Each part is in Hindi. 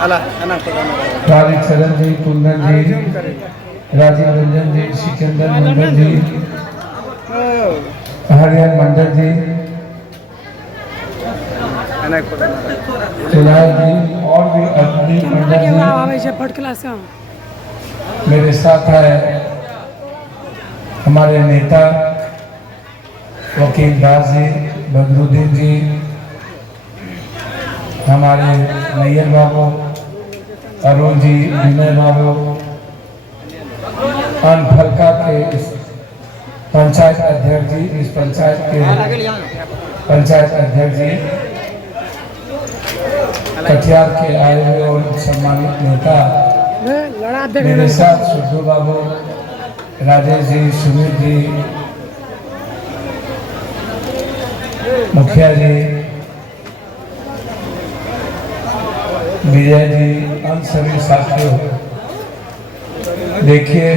राजीव चरण जी, कुंदन जी, राजीव रंजन जी, सिकंदर मंडल जी, हरियाण मंडल जी, फिलहाल जी और भी अग्नि मंडल जी मेरे साथ है। हमारे नेता वकील दास जी, बदरुद्दीन जी, हमारे नैयर बाबू, अरुण जी, विनय बाबू, अनफलका के इस पंचायत अध्यक्ष जी, इस पंचायत के पंचायत अध्यक्ष जी, कटिहार के आए हुए और सम्मानित नेता मेरे साथ सुधू बाबू, राजेश जी, सुमित जी, मुखिया जी, विजय जी, हम सभी साथियों, देखिए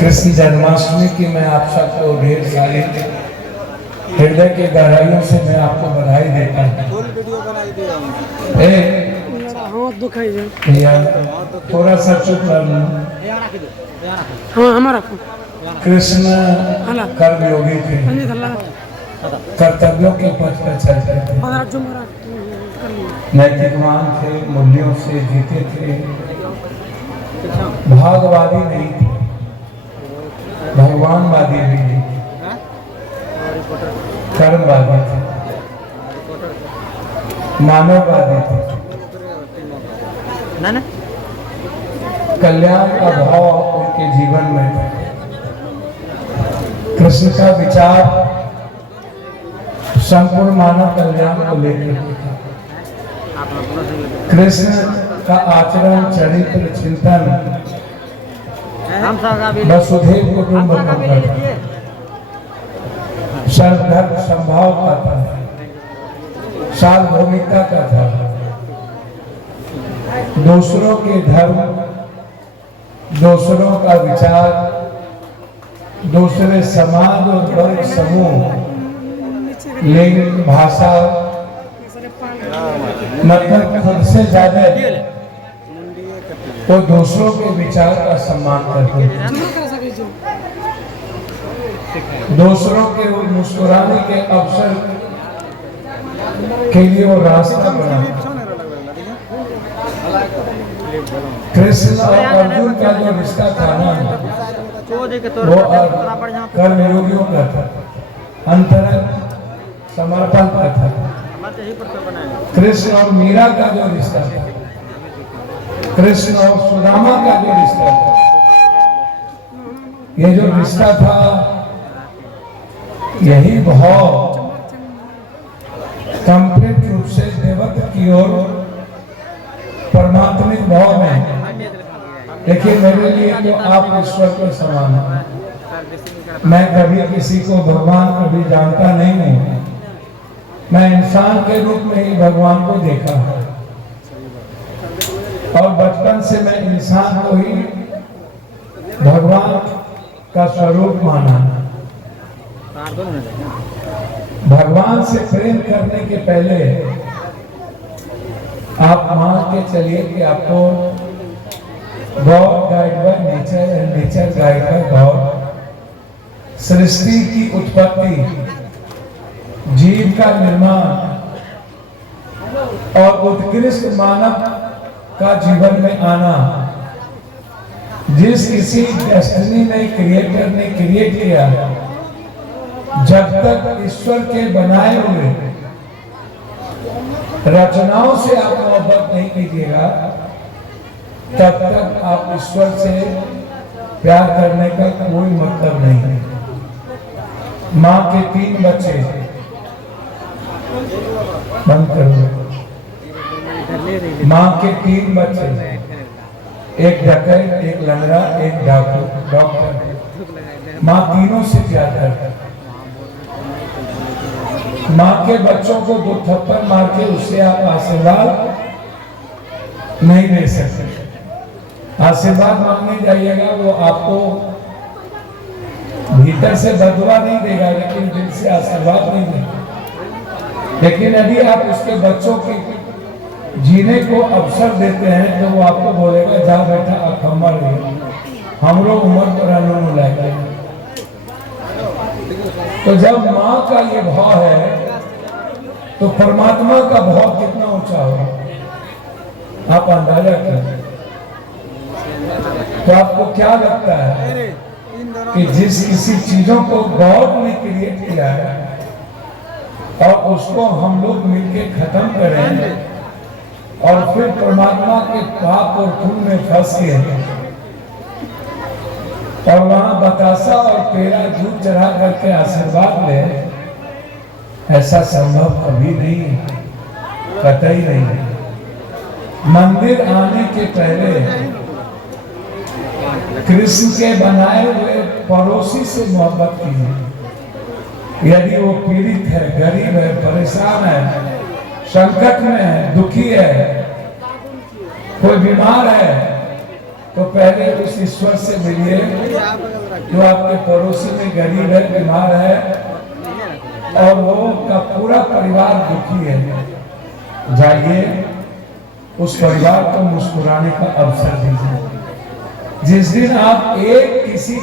कृष्ण जन्माष्टमी की मैं आप सबको ढेर सारी हृदय के गहराइयों से मैं आपको बधाई देता हूँ। थोड़ा सा चुप करना। हाँ हमारा कृष्ण कर्मयोगी थे, कर्तव्यों के पथ पर चलते थे, नैतिकवान थे, मूल्यों से जीते थे, भागवादी नहीं थे, भगवानवादी भी नहीं थे, कर्मवादी थे, मानववादी थे, कल्याण का भाव उनके जीवन में था। कृष्ण का विचार संपूर्ण मानव कल्याण को लेकर था। कृष्ण का आचरण, चरित्र, चिंतन वसुधैव कुटुंबकम का था, सर्वधर्म समभाव का था, सार्वभौमिकता का था, दूसरों के धर्म, दूसरों का विचार, दूसरे समाज और वर्ग समूह, लिंग, भाषा, मतलब खुद से ज्यादा वो दूसरों के विचार का सम्मान करते हैं, दूसरों के मुस्कुराने के अवसर के लिए वो रास्ता बनाते। कृष्ण और अर्जुन का जो रिश्ता था ना, वो कर्मयोगियों का था, अंतरंग समर्पण का था। कृष्ण और मीरा का जो रिश्ता था, कृष्ण और सुदामा का जो रिश्ता था, ये जो रिश्ता था, यही भाव कंप्लीट रूप से देवत्व की ओर परमात्मिक भाव में। देखिए मेरे लिए तो आप ईश्वर के समान हैं। मैं कभी किसी को भगवान कभी जानता नहीं हूँ, मैं इंसान के रूप में ही भगवान को देखा है और बचपन से मैं इंसान को ही भगवान का स्वरूप माना। भगवान से प्रेम करने के पहले आप मान के चलिए कि आपको God guide by nature and nature guide by God. सृष्टि की उत्पत्ति, जीव का निर्माण और उत्कृष्ट मानव का जीवन में आना, जिस किसी डेस्टिनी ने क्रिएटर ने क्रिएट किया, जब तक ईश्वर के बनाए हुए रचनाओं से आप मोहब्बत नहीं कीजिएगा, तब तक आप ईश्वर से प्यार करने का कोई मतलब नहीं है। माँ के 3 बच्चे, बंद कर दो। माँ के 3 बच्चे, एक डकैत, एक लंगड़ा, एक डाकू, डॉक्टर। माँ तीनों से प्यार करती। माँ के बच्चों को 2 थप्पड़ मार के उससे आप आशीर्वाद नहीं ले सकते। आशीर्वाद मांगने जाइएगा, वो आपको भीतर से बदुआ नहीं देगा, लेकिन दिल से आशीर्वाद नहीं देगा। लेकिन यदि आप उसके बच्चों की जीने को अवसर देते हैं तो वो आपको बोलेगा जा बेटा अखम्बर हमरो उम्र पर अनु लगे। तो जब माँ का ये भाव है तो परमात्मा का भाव कितना ऊंचा होगा आप अंदाजा करें। तो आपको क्या लगता है कि जिस किसी चीजों को गॉड ने क्रिएट किया है और उसको हम लोग मिलके खत्म करें और फिर परमात्मा के पाप और खून में फंस के और वहां बतासा और पेड़ा दूध चढ़ा करके आशीर्वाद ले, ऐसा संभव कभी नहीं, कतई नहीं। मंदिर आने के पहले कृष्ण के बनाए हुए पड़ोसी से मोहब्बत की। यदि वो पीड़ित है, गरीब है, परेशान है, संकट में है, दुखी है, कोई बीमार है, तो पहले उस ईश्वर से मिलिए जो आपके पड़ोसी में गरीब है, बीमार है और वो का पूरा परिवार दुखी है। जाइए उस परिवार को मुस्कुराने का अवसर दीजिए। जिस दिन आप एक किसी